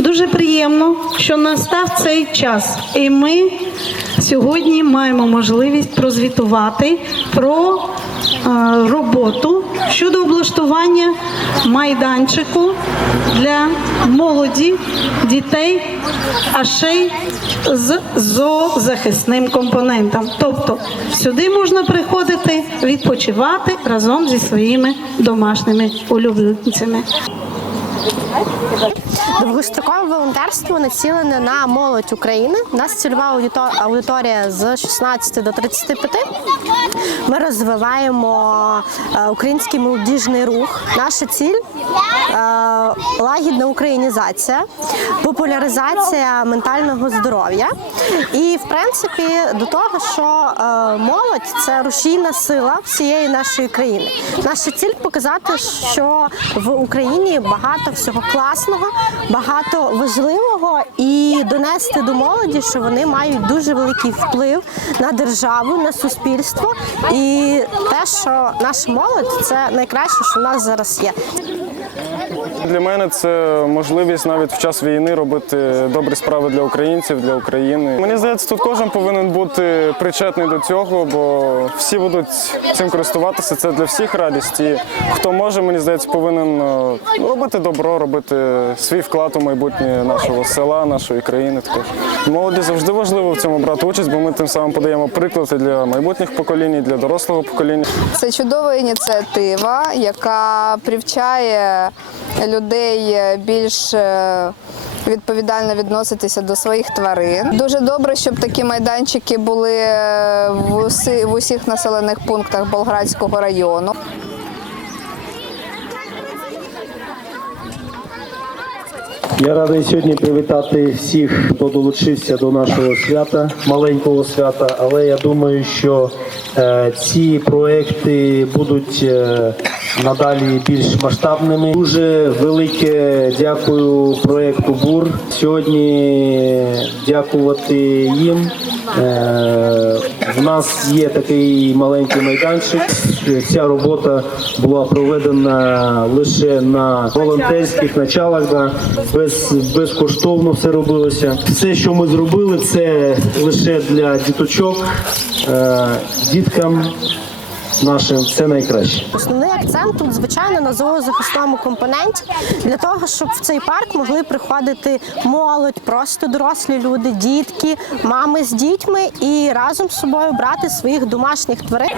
Дуже приємно, що настав цей час, і ми сьогодні маємо можливість прозвітувати про роботу щодо облаштування майданчику для молоді, дітей, а ще й з зоозахисним компонентом. Тобто сюди можна приходити відпочивати разом зі своїми домашніми улюбленцями. Довгострокове волонтерство націлене на молодь України. У нас цільова аудиторія з 16 до 35. Ми розвиваємо е, український молодіжний рух. Наша ціль е, лагідна українізація, популяризація ментального здоров'я. І, в принципі, до того, що е, молодь це рушійна сила всієї нашої країни. Наша ціль показати, що в Україні багато всього класного, багато важливого, і донести до молоді, що вони мають дуже великий вплив на державу, на суспільство, і те, що наша молодь це найкраще, що в нас зараз є. Для мене це можливість навіть в час війни робити добрі справи для українців, для України. Мені здається, тут кожен повинен бути причетний до цього, бо всі будуть цим користуватися. Це для всіх радість. І хто може, мені здається, повинен е, робити добро, робити свій вклад у майбутнє нашого села, нашої країни. Також молоді завжди важливо в цьому брати участь, бо ми тим самим подаємо приклад для майбутніх поколінь, для дорослого покоління. Це чудова ініціатива, яка привчає людей більш е, відповідально відноситися до своїх тварин. Дуже добре, щоб такі майданчики були е, в, усі, в усіх населених пунктах Болградського району. Я радий сьогодні привітати всіх, хто долучився до нашого свята, маленького свята. Але я думаю, що е, ці проекти будуть е, надалі більш масштабними. Дуже велике дякую проекту БУР. Сьогодні дякувати їм. Е, в нас є такий маленький майданчик. Ця робота була проведена лише на волонтерських началах, без, безкоштовно все робилося. Все, що ми зробили, це лише для діточок, е, діткам нашим все найкраще. Основний акцент тут, звичайно, на зоозахисному компоненті для того, щоб в цей парк могли приходити молодь, просто дорослі люди, дітки, мами з дітьми і разом з собою брати своїх домашніх тварин.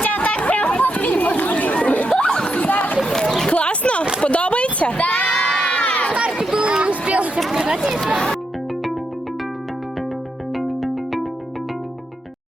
Класно? Подобається? Да! Успел.